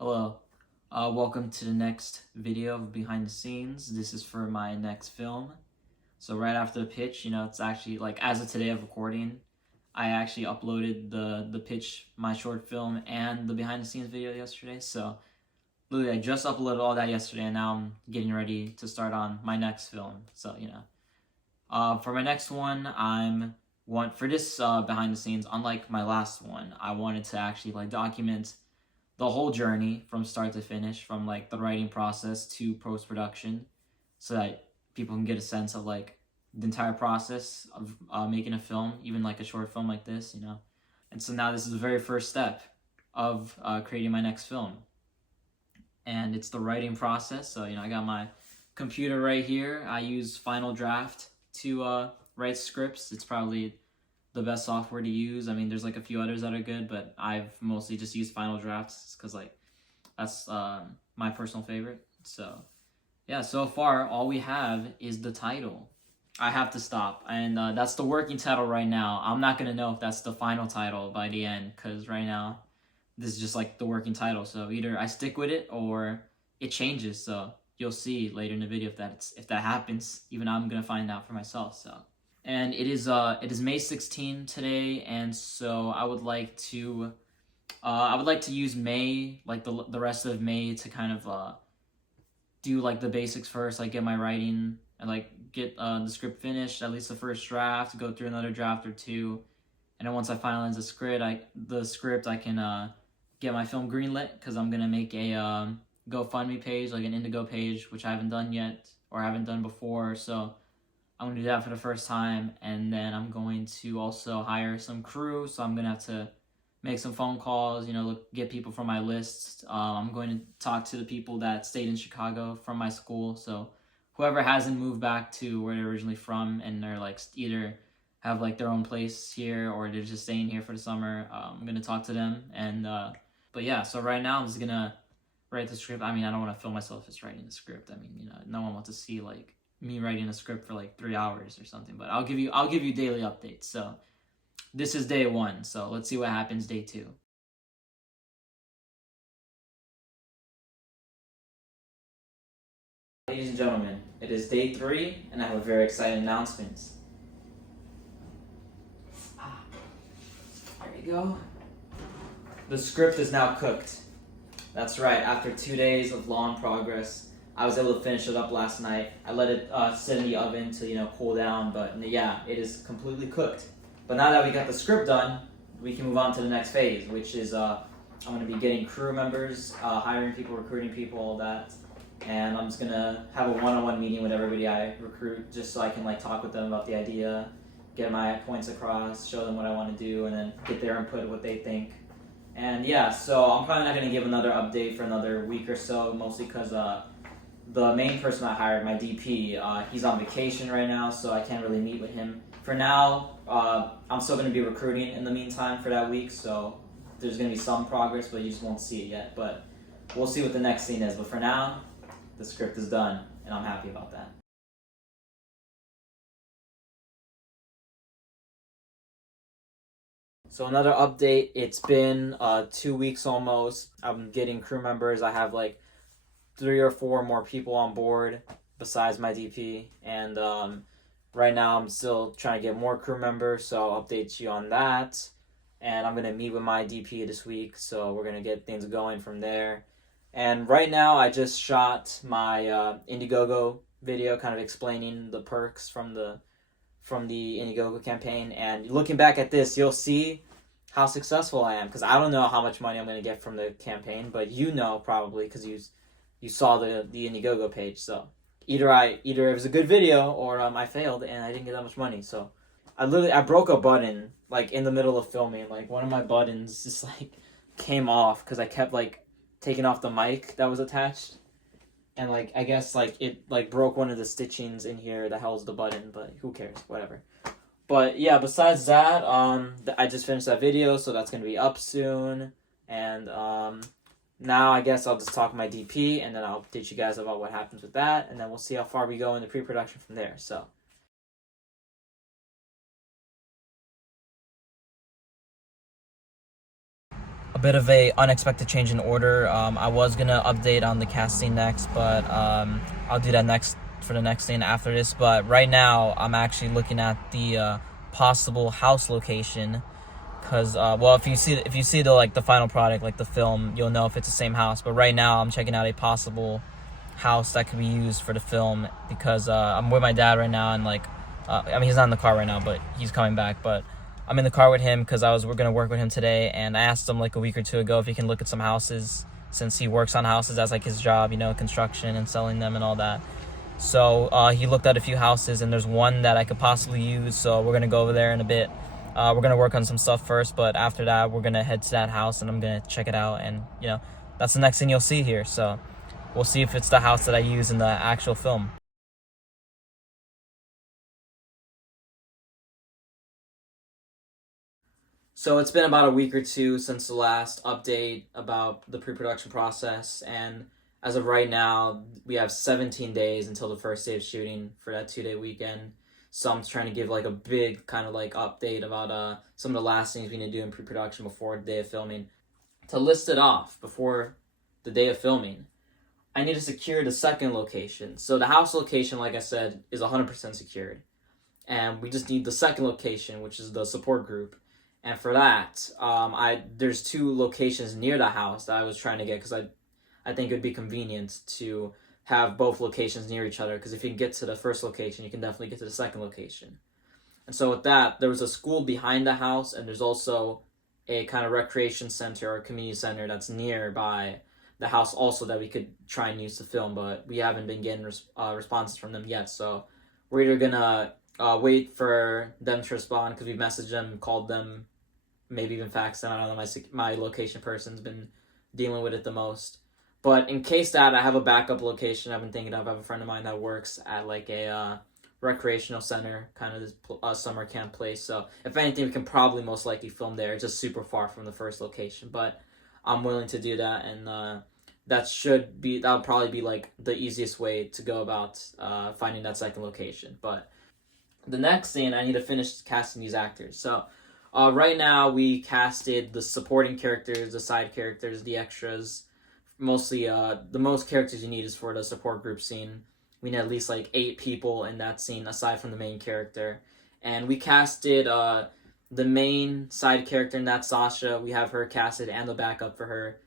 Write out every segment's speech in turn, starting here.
Hello, welcome to the next video of behind the scenes. This is for my next film. So right after the pitch, it's actually like as of today of recording, I actually uploaded the pitch, my short film, and the behind the scenes video yesterday. So literally, I just uploaded all that yesterday, and now I'm getting ready to start on my next film. So for my next one, for this behind the scenes, unlike my last one, I wanted to actually like document the whole journey from start to finish, from like the writing process to post production, so that people can get a sense of like the entire process of making a film, even like a short film like this. And so now this is the very first step of creating my next film, and it's the writing process. So I got my computer right here. I use Final Draft to write scripts. It's probably the best software to use. I mean, there's like a few others that are good, but I've mostly just used Final Drafts because like that's my personal favorite. So yeah, so far all we have is the title. I Have To Stop, and that's the working title right now. I'm not gonna know if that's the final title by the end because right now this is just like the working title. So either I stick with it or it changes. So you'll see later in the video if that happens. Even I'm gonna find out for myself. So. And it is May 16 today, and so I would like to use May, like the rest of May, to kind of do like the basics first, like get my writing and like get the script finished, at least the first draft, go through another draft or two, and then once I finalize the script, I can get my film greenlit because I'm gonna make a GoFundMe page, like an Indigo page, which I haven't done yet or haven't done before, so I'm going to do that for the first time, and then I'm going to also hire some crew, so I'm going to have to make some phone calls, get people from my list. I'm going to talk to the people that stayed in Chicago from my school, so whoever hasn't moved back to where they're originally from and they're like either have like their own place here or they're just staying here for the summer, I'm going to talk to them. But yeah, so right now I'm just going to write the script. I mean, I don't want to film myself just writing the script. I mean, no one wants to see like me writing a script for like 3 hours or something, but I'll give you daily updates. So this is day 1, so let's see what happens day 2. Ladies and gentlemen, it is day 3, and I have a very exciting announcement. There you go. The script is now cooked. That's right, after 2 days of long progress, I was able to finish it up last night. I let it sit in the oven to cool down, but yeah, it is completely cooked. But now that we got the script done, we can move on to the next phase, which is I'm going to be getting crew members, hiring people, recruiting people, all that. And I'm just going to have a one-on-one meeting with everybody I recruit just so I can like talk with them about the idea, get my points across, show them what I want to do, and then get their input, what they think. And yeah, so I'm probably not going to give another update for another week or so, mostly because the main person I hired, my DP, he's on vacation right now, so I can't really meet with him. For now, I'm still going to be recruiting in the meantime for that week, so there's going to be some progress, but you just won't see it yet. But we'll see what the next scene is. But for now, the script is done, and I'm happy about that. So another update, it's been 2 weeks almost. I'm getting crew members. I have like 3 or 4 more people on board besides my DP, and right now I'm still trying to get more crew members, so I'll update you on that. And I'm going to meet with my DP this week, so we're going to get things going from there. And right now I just shot my Indiegogo video kind of explaining the perks from the Indiegogo campaign, and looking back at this, you'll see how successful I am, because I don't know how much money I'm going to get from the campaign, but probably because you saw the Indiegogo page. So either it was a good video or I failed and I didn't get that much money. So I broke a button like in the middle of filming. Like one of my buttons just like came off because I kept like taking off the mic that was attached, and like I guess like it like broke one of the stitchings in here that holds the button. But who cares? Whatever. But yeah, besides that, I just finished that video, so that's gonna be up soon, and now I guess I'll just talk to my DP, and then I'll update you guys about what happens with that, and then we'll see how far we go in the pre-production from there. So bit of a unexpected change in order. I was gonna update on the casting next, but I'll do that next for the next thing after this. But right now, I'm actually looking at the possible house location, because well, if you see the the final product, like the film, you'll know if it's the same house. But right now, I'm checking out a possible house that could be used for the film, because I'm with my dad right now, and I mean, he's not in the car right now, but he's coming back. But I'm in the car with him because we're gonna work with him today, and I asked him like a week or two ago if he can look at some houses, since he works on houses as like his job, construction and selling them and all that. So he looked at a few houses, and there's one that I could possibly use. So we're gonna go over there in a bit. We're gonna work on some stuff first, but after that, we're gonna head to that house, and I'm gonna check it out, and that's the next thing you'll see here. So we'll see if it's the house that I use in the actual film. So it's been about a week or two since the last update about the pre-production process, and as of right now, we have 17 days until the first day of shooting for that 2-day weekend. So I'm trying to give like a big kind of like update about some of the last things we need to do in pre-production before the day of filming. To list it off before the day of filming, I need to secure the second location. So the house location, like I said, is 100% secured, and we just need the second location, which is the support group. And for that, there's 2 locations near the house that I was trying to get, because I think it would be convenient to have both locations near each other, because if you can get to the first location, you can definitely get to the second location. And so with that, there was a school behind the house, and there's also a kind of recreation center or community center that's nearby the house also that we could try and use to film, but we haven't been getting responses from them yet. So we're either gonna wait for them to respond, because we messaged them, called them, maybe even faxed them. I don't know, my location person's been dealing with it the most. But in case that, I have a backup location I've been thinking of. I have a friend of mine that works at like a recreational center, kind of this summer camp place. So if anything, we can probably most likely film there. It's just super far from the first location, but I'm willing to do that, and that'll probably be like the easiest way to go about finding that second location. But the next thing, I need to finish casting these actors. So right now, we casted the supporting characters, the side characters, the extras. Mostly, the most characters you need is for the support group scene. We need at least like 8 people in that scene, aside from the main character. And we casted the main side character, and that's Sasha. We have her casted, and the backup for her,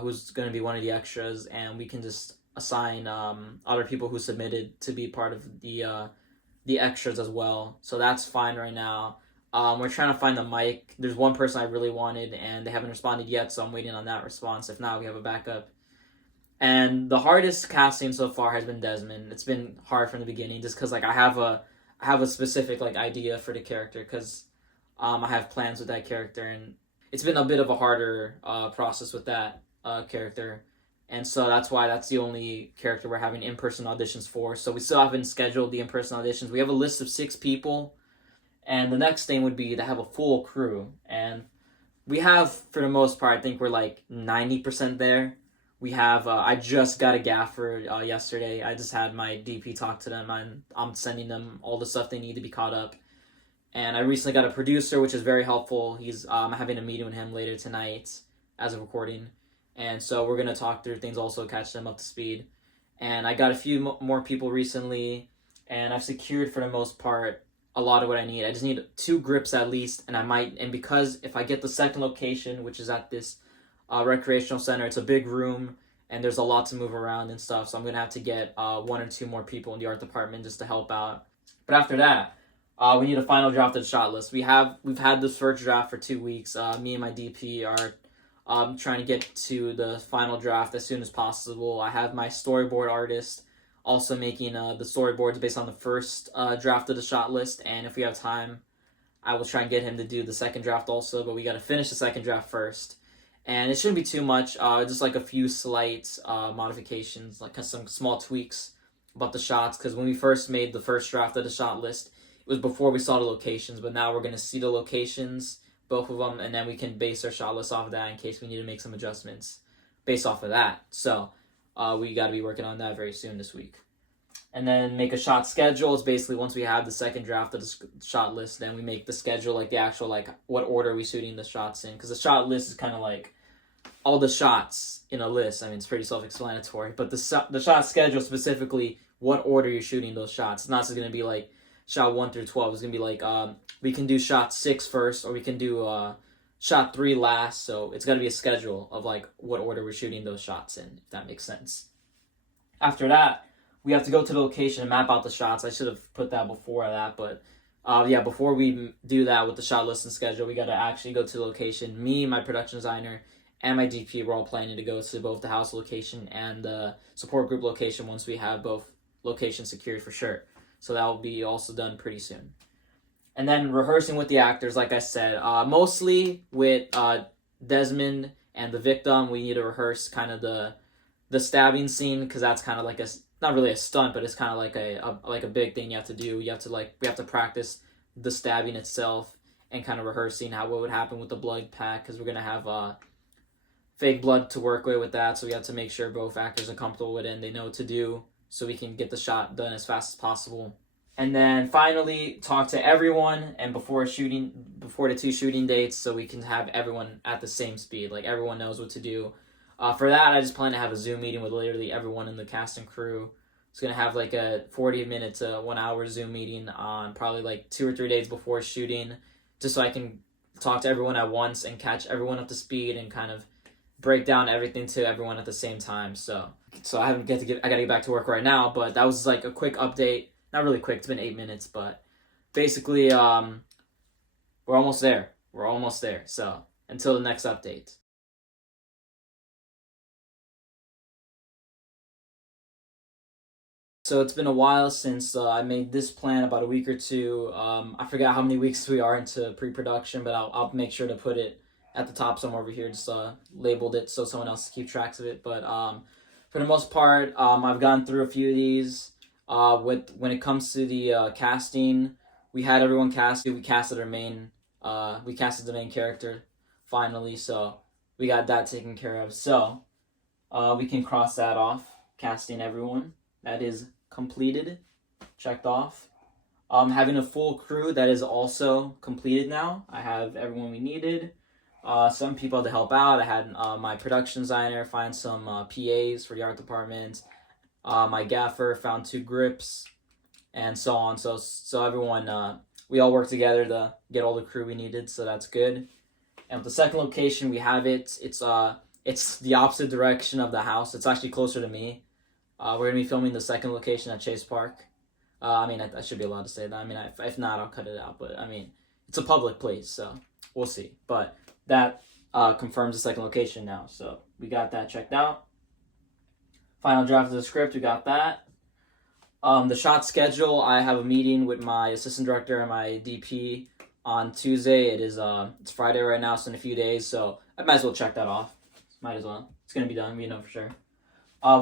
who's going to be one of the extras. And we can just assign other people who submitted to be part of the extras as well. So that's fine right now. We're trying to find the mic. There's one person I really wanted, and they haven't responded yet, so I'm waiting on that response. If not, we have a backup. And the hardest casting so far has been Desmond. It's been hard from the beginning, just because like I have a specific like idea for the character, because I have plans with that character, and it's been a bit of a harder process with that character. And so that's why that's the only character we're having in-person auditions for. So we still haven't scheduled the in-person auditions. We have a list of 6 people. And the next thing would be to have a full crew. And we have, for the most part, I think we're like 90% there. We have, I just got a gaffer yesterday. I just had my DP talk to them, and I'm sending them all the stuff they need to be caught up. And I recently got a producer, which is very helpful. He's having a meeting with him later tonight as of recording. And so we're going to talk through things, also catch them up to speed. And I got a few more people recently, and I've secured, for the most part, a lot of what I need. I just need 2 grips at least, and because if I get the second location, which is at this recreational center, it's a big room, and there's a lot to move around and stuff, so I'm gonna have to get 1 or 2 more people in the art department just to help out. But after that, we need a final draft of the shot list. We've had this first draft for 2 weeks. Me and my DP are trying to get to the final draft as soon as possible. I have my storyboard artist also making the storyboards based on the first draft of the shot list, and if we have time, I will try and get him to do the second draft also, but we got to finish the second draft first. And it shouldn't be too much, just like a few slight modifications, like some small tweaks about the shots, because when we first made the first draft of the shot list, it was before we saw the locations, but now we're going to see the locations, both of them, and then we can base our shot list off of that in case we need to make some adjustments based off of that. So we got to be working on that very soon this week. And then make a shot schedule. It's basically once we have the second draft of the shot list, then we make the schedule, like the actual, like what order are we shooting the shots in. Because the shot list is kind of like all the shots in a list. I mean, it's pretty self-explanatory, but the shot schedule, specifically what order you're shooting those shots. It's not just gonna be like shot 1 through 12. It's gonna be like we can do shot 6 first, or we can do shot 3 last. So it's gotta be a schedule of like what order we're shooting those shots in, if that makes sense. After that, we have to go to the location and map out the shots. I should have put that before that, but yeah, before we do that with the shot list and schedule, we got to actually go to the location. Me, my production designer, and my DP, we're all planning to go to both the house location and the support group location once we have both locations secured for sure. So that will be also done pretty soon. And then rehearsing with the actors, like I said, mostly with Desmond and the victim, we need to rehearse kind of the stabbing scene, because that's kind of like not really a stunt, but it's kind of like a big thing you have to do. We have to practice the stabbing itself and kind of rehearsing what would happen with the blood pack, because we're gonna have fake blood to work with that. So we have to make sure both actors are comfortable with it and they know what to do, so we can get the shot done as fast as possible. And then finally talk to everyone and before the 2 shooting dates, so we can have everyone at the same speed, like everyone knows what to do. For that, I just plan to have a Zoom meeting with literally everyone in the cast and crew. It's going to have like a 40-minute to 1 hour Zoom meeting on probably like 2 or 3 days before shooting, just so I can talk to everyone at once and catch everyone up to speed and kind of break down everything to everyone at the same time. So I gotta get back to work right now, but that was like a quick update. Not really quick, it's been 8 minutes, but basically we're almost there. So until the next update. So it's been a while since I made this plan, about a week or two. I forgot how many weeks we are into pre-production, but I'll make sure to put it at the top somewhere over here. Just labeled it so someone else can keep tracks of it. But for the most part, I've gone through a few of these. When it comes to the casting, we had everyone casted. We casted the main character finally. So we got that taken care of. So we can cross that off. Casting everyone. That is completed, checked off. Having a full crew, that is also completed now. I have everyone we needed. Some people to help out. I had my production designer find some PAs for the art department. My gaffer found 2 grips, and so on. So everyone, we all worked together to get all the crew we needed. So that's good. And with the second location, we have it. It's the opposite direction of the house. It's actually closer to me. We're going to be filming the second location at Chase Park. I mean, I should be allowed to say that. I mean, if not, I'll cut it out. But, I mean, it's a public place, so we'll see. But that confirms the second location now. So we got that checked out. Final draft of the script, we got that. The shot schedule, I have a meeting with my assistant director and my DP on Tuesday. It's Friday right now, so in a few days. So I might as well check that off. Might as well. It's going to be done, we know for sure.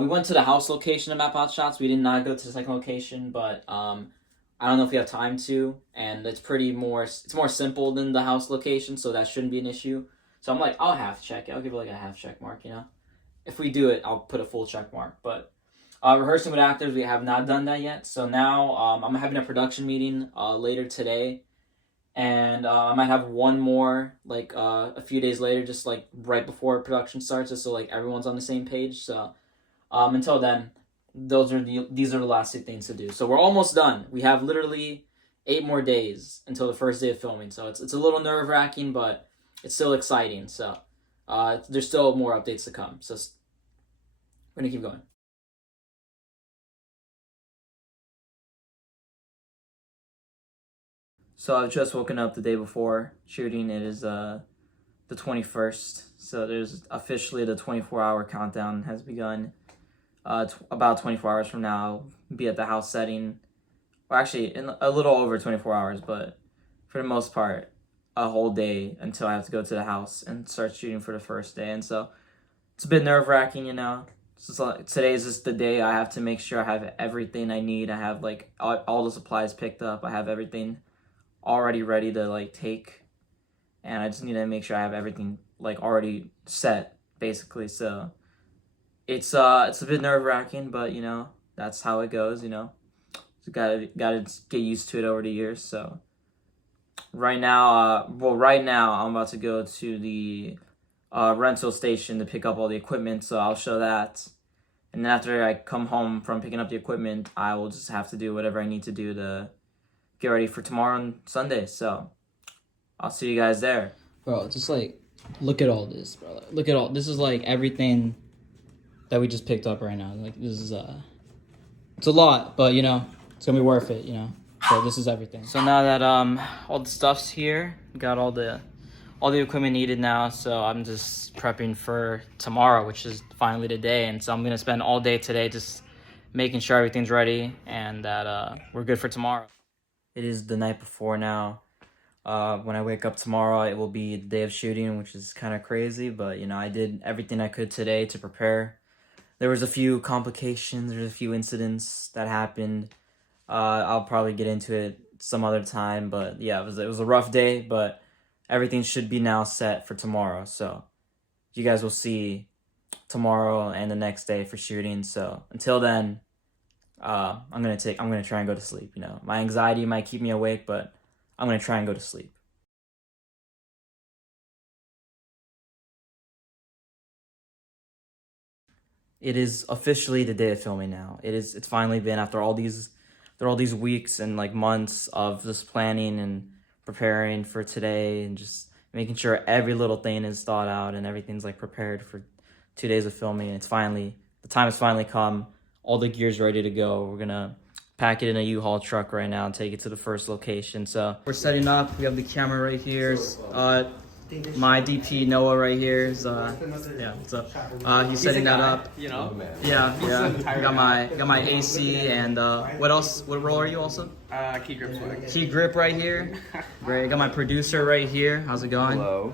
We went to the house location to map out shots. We did not go to the second location, but I don't know if we have time to, and it's more simple than the house location, so that shouldn't be an issue. So I'm like, I'll half check it. I'll give it like a half check mark, you know. If we do it, I'll put a full check mark. But rehearsing with actors, we have not done that yet. So now I'm having a production meeting later today, and I might have one more like a few days later, just like right before production starts, just so like everyone's on the same page. So. Until then, these are the last 2 things to do. So we're almost done. We have literally 8 more days until the first day of filming. So it's a little nerve-wracking, but it's still exciting. So there's still more updates to come. So we're going to keep going. So I've just woken up the day before shooting. It is the 21st. So there's officially the 24-hour countdown has begun. About 24 hours from now, I'll be at the house setting. Well, actually, in a little over 24 hours, but for the most part, a whole day until I have to go to the house and start shooting for the first day. And so it's a bit nerve-wracking, you know. Today is just the day I have to make sure I have everything I need. I have like all the supplies picked up. I have everything already ready to like take, and I just need to make sure I have everything like already set, basically. So it's a bit nerve-wracking, but you know, that's how it goes, you know. So gotta get used to it over the years. So right now I'm about to go to the rental station to pick up all the equipment, so I'll show that. And then after I come home from picking up the equipment, I will just have to do whatever I need to do to get ready for tomorrow and Sunday. So I'll see you guys there. Bro, just like, look at all this, bro. Look at all, this is like everything that we just picked up right now. Like, this is, it's a lot, but, you know, it's gonna be worth it, you know? So this is everything. So now that, all the stuff's here, got all the equipment needed now, so I'm just prepping for tomorrow, which is finally today. And so I'm gonna spend all day today just making sure everything's ready and that we're good for tomorrow. It is the night before now. When I wake up tomorrow, it will be the day of shooting, which is kind of crazy, but you know, I did everything I could today to prepare. There was a few complications, there's a few incidents that happened. I'll probably get into it some other time, but yeah, it was a rough day, but everything should be now set for tomorrow. So you guys will see tomorrow and the next day for shooting. So until then, I'm gonna try and go to sleep. You know, my anxiety might keep me awake, but I'm gonna try and go to sleep. It is officially the day of filming now. It's finally been after all these weeks and like months of just planning and preparing for today and just making sure every little thing is thought out and everything's like prepared for 2 days of filming. The time has finally come. All the gear's ready to go. We're gonna pack it in a U-Haul truck right now and take it to the first location. So we're setting up. We have the camera right here. My DP Noah right here is yeah, what's up? He's setting that up. You know? Yeah. Got my AC and what else? What role are you also? Key grip. Key grip right here. Great. Got my producer right here. How's it going? Hello.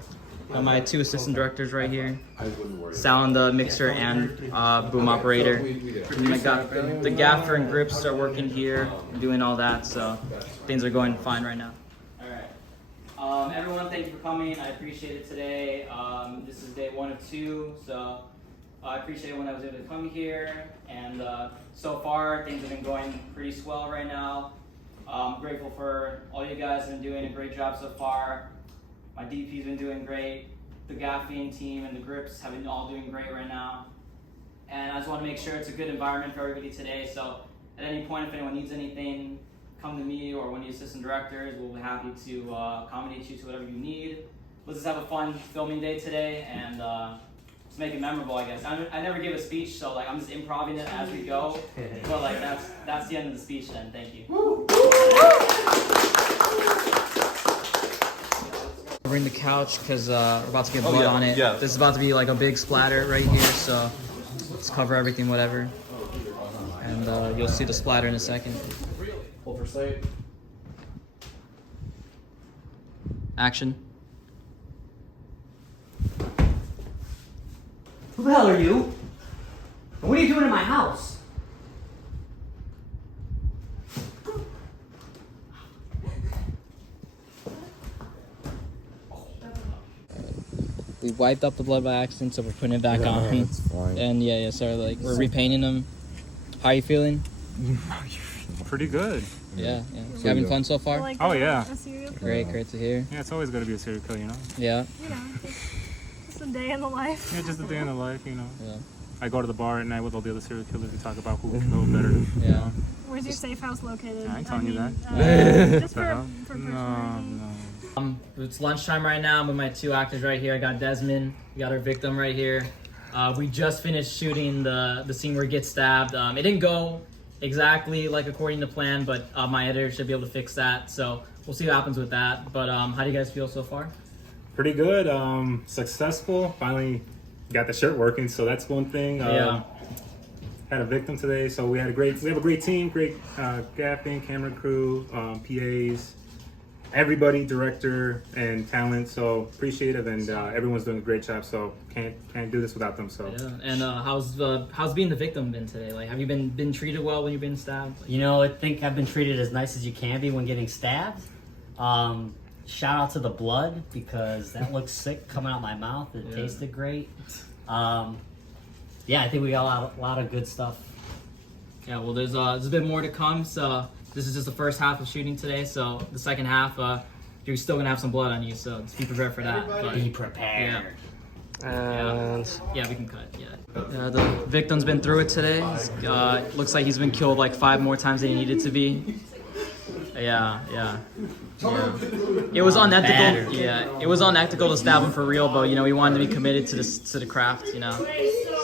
Got my 2 assistant directors right here. Sound mixer and boom operator. And I got the gaffer and grips are working here, doing all that. So things are going fine right now. Everyone, thank you for coming. I appreciate it today. This is day 1 of 2, so I appreciate when I was able to come here. And so far, things have been going pretty swell right now. I'm grateful for all you guys have been doing a great job so far. My DP's been doing great. The gaffing team and the grips have been all doing great right now. And I just want to make sure it's a good environment for everybody today. So at any point, if anyone needs anything, come to me or one of the assistant directors. We'll be happy to accommodate you to whatever you need. Let's just have a fun filming day today and just make it memorable, I guess. I never give a speech, so like I'm just improvising it as we go. But like that's the end of the speech then. Thank you. Bring the couch because we're about to get blood on it. Yeah. This is about to be like a big splatter right here, so let's cover everything, whatever. And you'll see the splatter in a second. Oversight. Action. Who the hell are you? And what are you doing in my house? We wiped up the blood by accident, so we're putting it back on. That's fine. And so like we're repainting them. How are you feeling? Pretty good. Yeah. You having fun so far? Like Oh, yeah. A serial killer. Great to hear. Yeah, it's always got to be a serial killer, you know? Yeah. You know, just a day in the life. Yeah, just a day in the life, you know? Yeah. I go to the bar at night with all the other serial killers and talk about who can kill better. You Yeah. know? Where's your safe house located? I ain't telling you that. Just for personal reasons. It's lunchtime right now. I'm with my 2 actors right here. I got Desmond. We got our victim right here. We just finished shooting the scene where he gets stabbed. It didn't go exactly like according to plan, but my editor should be able to fix that. So we'll see what happens with that. But how do you guys feel so far? Pretty good. Successful. Finally got the shirt working, so that's one thing. Yeah. Had a victim today, so we have a great team, great gaffing, camera crew, PAs, everybody, director and talent. So appreciative, and everyone's doing a great job. So can't do this without them. So Yeah. And how's being the victim been today? Like, have you been treated well when you've been stabbed? You know, I think I've been treated as nice as you can be when getting stabbed. Shout out to the blood because that looks sick coming out my mouth. It tasted great. Yeah, I think we got a lot of good stuff. Yeah, well, there's a bit more to come. So this is just the first half of shooting today. So the second half, you're still gonna have some blood on you. So just be prepared for that. But, Be prepared. And Yeah, we can cut. Yeah. The victim's been through it today. Looks like he's been killed like 5 more times than he needed to be. Yeah. It was unethical. Battered. Yeah, it was unethical to stab him for real, but you know he wanted to be committed to the craft. You know,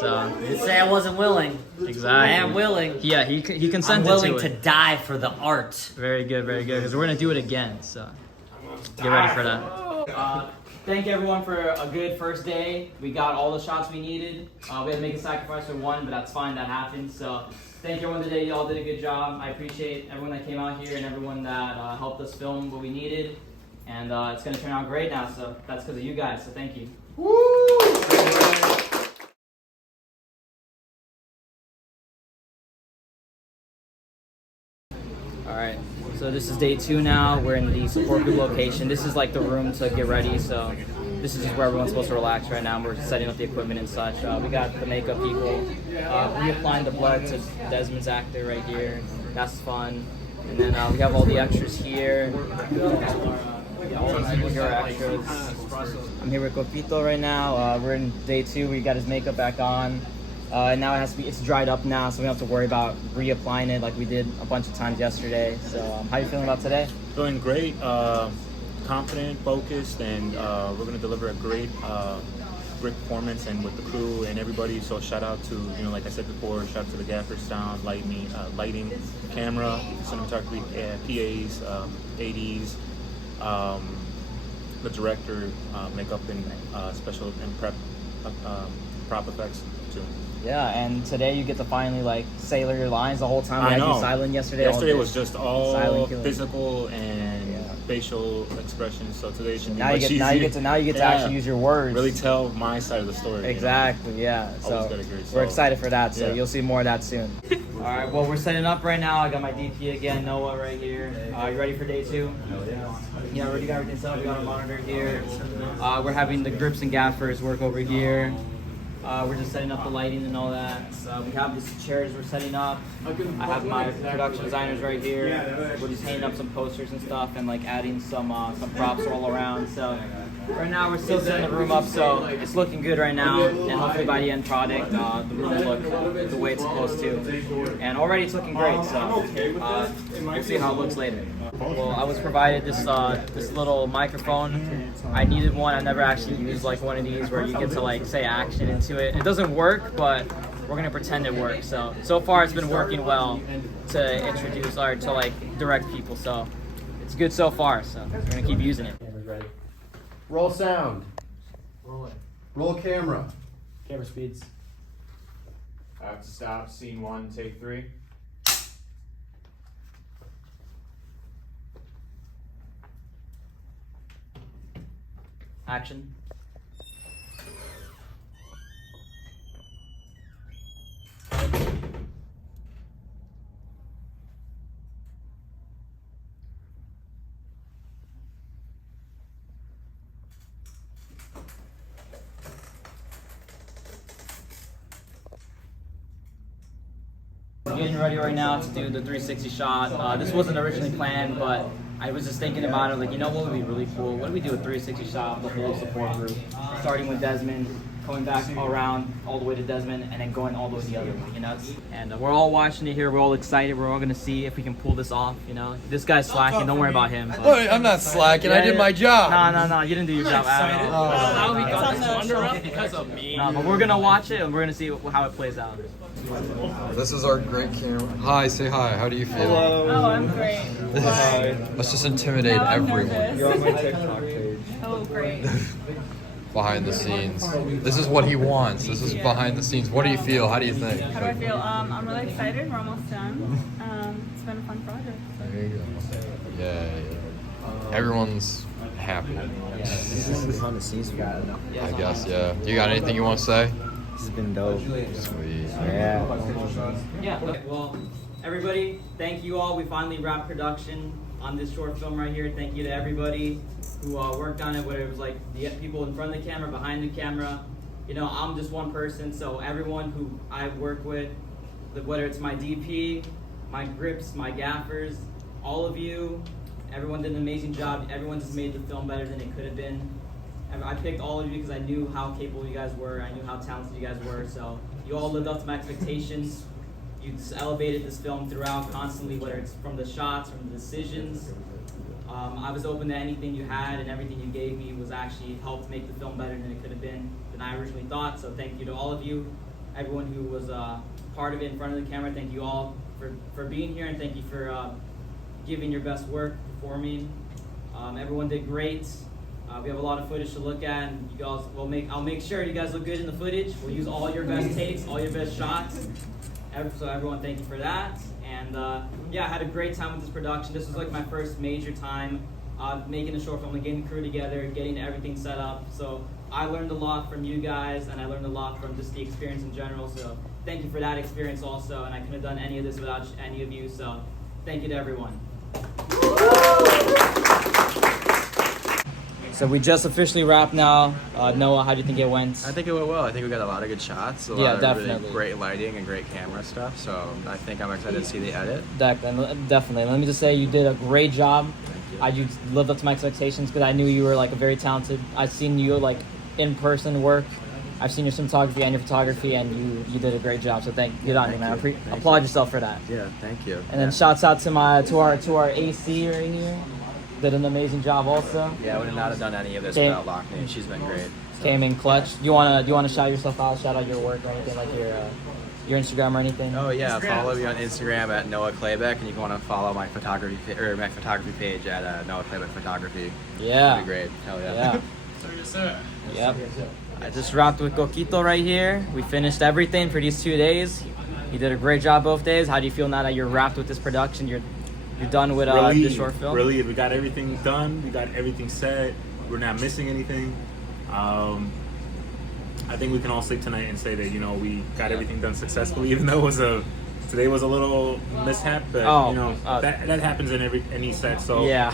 so Didn't say I wasn't willing. exactly. I am willing. Yeah, he I'm consented willing to to it. die for the art. Very good. Because we're gonna do it again. So get ready for that. Thank everyone for a good first day. We got all the shots we needed. We had to make a sacrifice for one, but that's fine. That happened. So thank everyone today. You all did a good job. I appreciate everyone that came out here and everyone that helped us film what we needed. And it's gonna turn out great now. So that's because of you guys. So thank you. Alright, so this is day 2 now. We're in the support group location. This is like the room to get ready, so this is just where everyone's supposed to relax right now. We're setting up the equipment and such. We got the makeup people reapplying the blood to Desmond's actor right here. That's fun. And then we have all the extras here. All the people here are extras. I'm here with Copito right now. We're in day 2. We got his makeup back on. And now it's dried up now, so we don't have to worry about reapplying it like we did a bunch of times yesterday. So how are you feeling about today? Doing great, confident, focused, and we're gonna deliver a great performance and with the crew and everybody. So shout out to, you know, like I said before, shout out to the gaffers, sound, lighting, camera, cinematography, PAs, ADs, the director, makeup and special and prop effects too. Yeah, and today you get to finally like say your lines the whole time. We I had know. you silent yesterday. Yesterday was just all Silent killing. physical and facial expressions. So today should be Now you much get to easier. actually use your words. Really tell my side of the story. Exactly. Yeah. Always So gotta agree, we're so, excited for that. So yeah. you'll see more of that soon. All right. Well, we're setting up right now. I got my DP again, Noah, right here. You ready for day 2? Yeah, we already got everything set up. We got our monitor here. We're having the grips and gaffers work over here. We're just setting up the lighting and all that. So we have these chairs we're setting up. I have my production designers right here. We're just hanging up some posters and stuff and like adding some props all around. So right now we're still setting the room up, so it's looking good right now. And hopefully by the end product, the room will look the way it's supposed to. And already it's looking great. So we'll see how it looks later. Well, I was provided this this little microphone. I needed one. I never actually used like one of these where you get to like say action into it. It doesn't work, but we're gonna pretend it works. So far it's been working well to introduce or to like direct people. So it's good so far. So we're gonna keep using it. roll sound. Roll camera. Camera speeds. Have to stop. Scene 1, take 3. Action. Getting ready right now to do the 360 shot. This wasn't originally planned, but I was just thinking about it, like, you know what would be really cool? What if we do a 360 shot of the whole support group, starting with Desmond, going back around all the way to Desmond, and then going all the way the other way, you know? And we're all watching it here. We're all excited. We're all gonna see if we can pull this off, you know? This guy's slacking. Don't worry about him. Wait, I'm not slacking. I did my job. No, you didn't do your job at all. How we got this wonder because of me. No, but we're gonna watch it and we're gonna see how it plays out. This is our great camera. Hi, say hi. How do you feel? Oh, I'm great. Let's just intimidate Now I'm everyone nervous. Oh, great. behind the scenes. This is what he wants. This is behind the scenes. What do you feel? How do you think? How do I feel? I'm really excited. We're almost done. It's been a fun project. There you go. Yeah. Everyone's happy. This is behind the scenes for you. I guess, yeah. You got anything you want to say? This has been dope. Sweet. Yeah. Okay, well, everybody, thank you all. We finally wrapped production on this short film right here. Thank you to everybody who worked on it, whether it was like the people in front of the camera, behind the camera. You know, I'm just one person, so everyone who I work with, whether it's my DP, my grips, my gaffers, all of you, everyone did an amazing job. Everyone just made the film better than it could have been. I picked all of you because I knew how capable you guys were. I knew how talented you guys were. So you all lived up to my expectations. You just elevated this film throughout constantly, whether it's from the shots, from the decisions. I was open to anything you had, and everything you gave me was actually helped make the film better than it could have been than I originally thought. So thank you to all of you, everyone who was part of it in front of the camera. Thank you all for being here, and thank you for giving your best work, performing. Everyone did great. We have a lot of footage to look at, and you guys I'll make sure you guys look good in the footage. We'll use all your best takes, all your best shots. So everyone, thank you for that. And yeah, I had a great time with this production. This was like my first major time making a short film, like getting the crew together, getting everything set up. So I learned a lot from you guys, and I learned a lot from just the experience in general. So thank you for that experience also. And I couldn't have done any of this without any of you. So thank you to everyone. So we just officially wrapped now. Noah, how do you think it went? I think it went well. I think we got a lot of good shots. A Yeah, lot of definitely. really great lighting and great camera stuff. So I think I'm excited to see the edit. Definitely. Let me just say you did a great job. You lived up to my expectations because I knew you were like a very talented. I've seen you like in person work. I've seen your cinematography and your photography, and you did a great job. So good on you, man. Applaud yourself for that. Yeah, thank you. And then shouts out to our AC right here. Did an amazing job also. Yeah, I would not have done any of this without Lockney. She's been great. So. Came in clutch. Do you wanna shout yourself out? Shout out your work or anything, like your Instagram or anything? Oh yeah, follow me on Instagram at Noah Claybeck, and you can want to follow my photography page at Noah Claybeck Photography. Yeah. That'd be great. Hell yeah. Yep. I just wrapped with Coquito right here. We finished everything for these 2 days. You did a great job both days. How do you feel now that you're wrapped with this production? You're done with the short film? Relieved. We got everything done. We got everything set. We're not missing anything. I think we can all sleep tonight and say that we got everything done successfully, even though today was a little mishap. But that happens in any set. So yeah.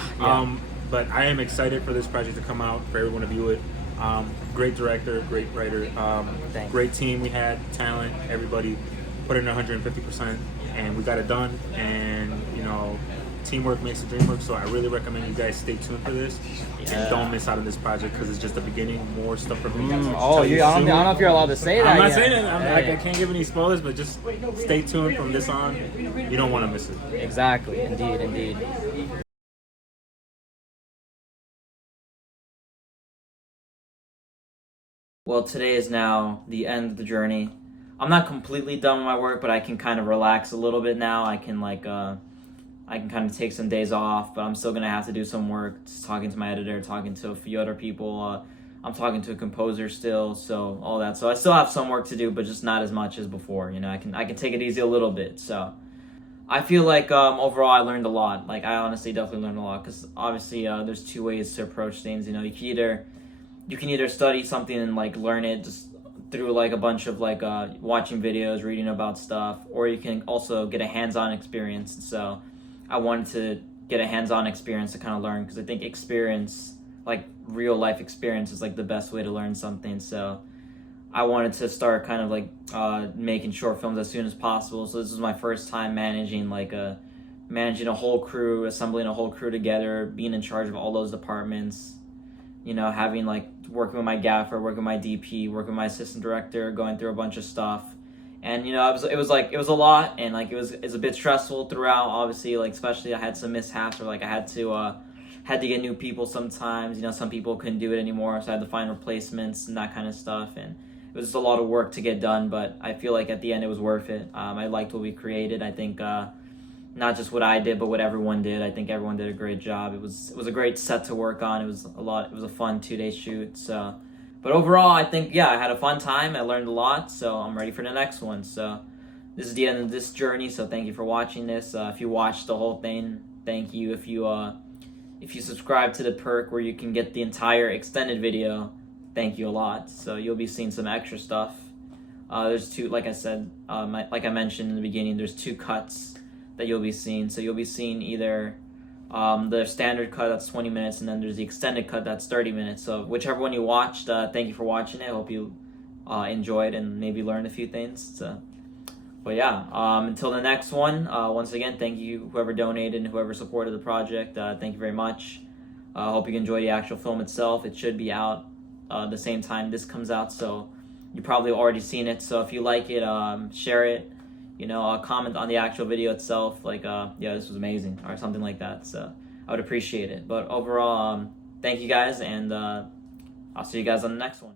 But I am excited for this project to come out, for everyone to view it. Great director, great writer, great team. We had talent. Everybody put in 150%, and we got it done. And teamwork makes the dream work. So I really recommend you guys stay tuned for this and don't miss out on this project, because it's just the beginning. More stuff from me. I don't know if you're allowed to say that. I'm not yet. saying that. I can't give any spoilers, but just stay tuned from this on. You don't want to miss it. Exactly. Indeed. Well, today is now the end of the journey. I'm not completely done with my work, but I can kind of relax a little bit now. I can kind of take some days off, but I'm still gonna have to do some work. Just talking to my editor, talking to a few other people. I'm talking to a composer still, so all that. So I still have some work to do, but just not as much as before. I can take it easy a little bit. So I feel like overall I learned a lot. Like I honestly definitely learned a lot, because obviously there's two ways to approach things. You can either study something and learn it just through a bunch of watching videos, reading about stuff, or you can also get a hands-on experience. So I wanted to get a hands-on experience to kind of learn, because I think experience, real life experience, is the best way to learn something. So I wanted to start kind of making short films as soon as possible. So this is my first time managing a whole crew, assembling a whole crew together, being in charge of all those departments. Having working with my gaffer, working with my DP, working with my assistant director, going through a bunch of stuff. And it was a lot, and it was a bit stressful throughout. Obviously, especially I had some mishaps, or I had to get new people sometimes. Some people couldn't do it anymore, so I had to find replacements and that kind of stuff. And it was just a lot of work to get done, but I feel like at the end it was worth it. I liked what we created. I think not just what I did, but what everyone did. I think everyone did a great job. It was a great set to work on. It was a fun 2-day shoot. So, but overall, I think I had a fun time. I learned a lot, so I'm ready for the next one. So this is the end of this journey. So thank you for watching this. If you watched the whole thing, thank you. If you subscribe to the perk where you can get the entire extended video, thank you a lot. So you'll be seeing some extra stuff. There's two, like I said, like I mentioned in the beginning, there's 2 cuts that you'll be seeing. So you'll be seeing either the standard cut, that's 20 minutes, and then there's the extended cut, that's 30 minutes. So whichever one you watched, thank you for watching it. I hope you enjoyed and maybe learned a few things. But yeah, until the next one, once again, thank you whoever donated and whoever supported the project. Thank you very much. I hope you enjoy the actual film itself. It should be out the same time this comes out, so you probably already seen it. So if you like it, share it. You know, comment on the actual video itself, like, yeah, this was amazing, or something like that. So I would appreciate it. But overall, thank you guys, and I'll see you guys on the next one.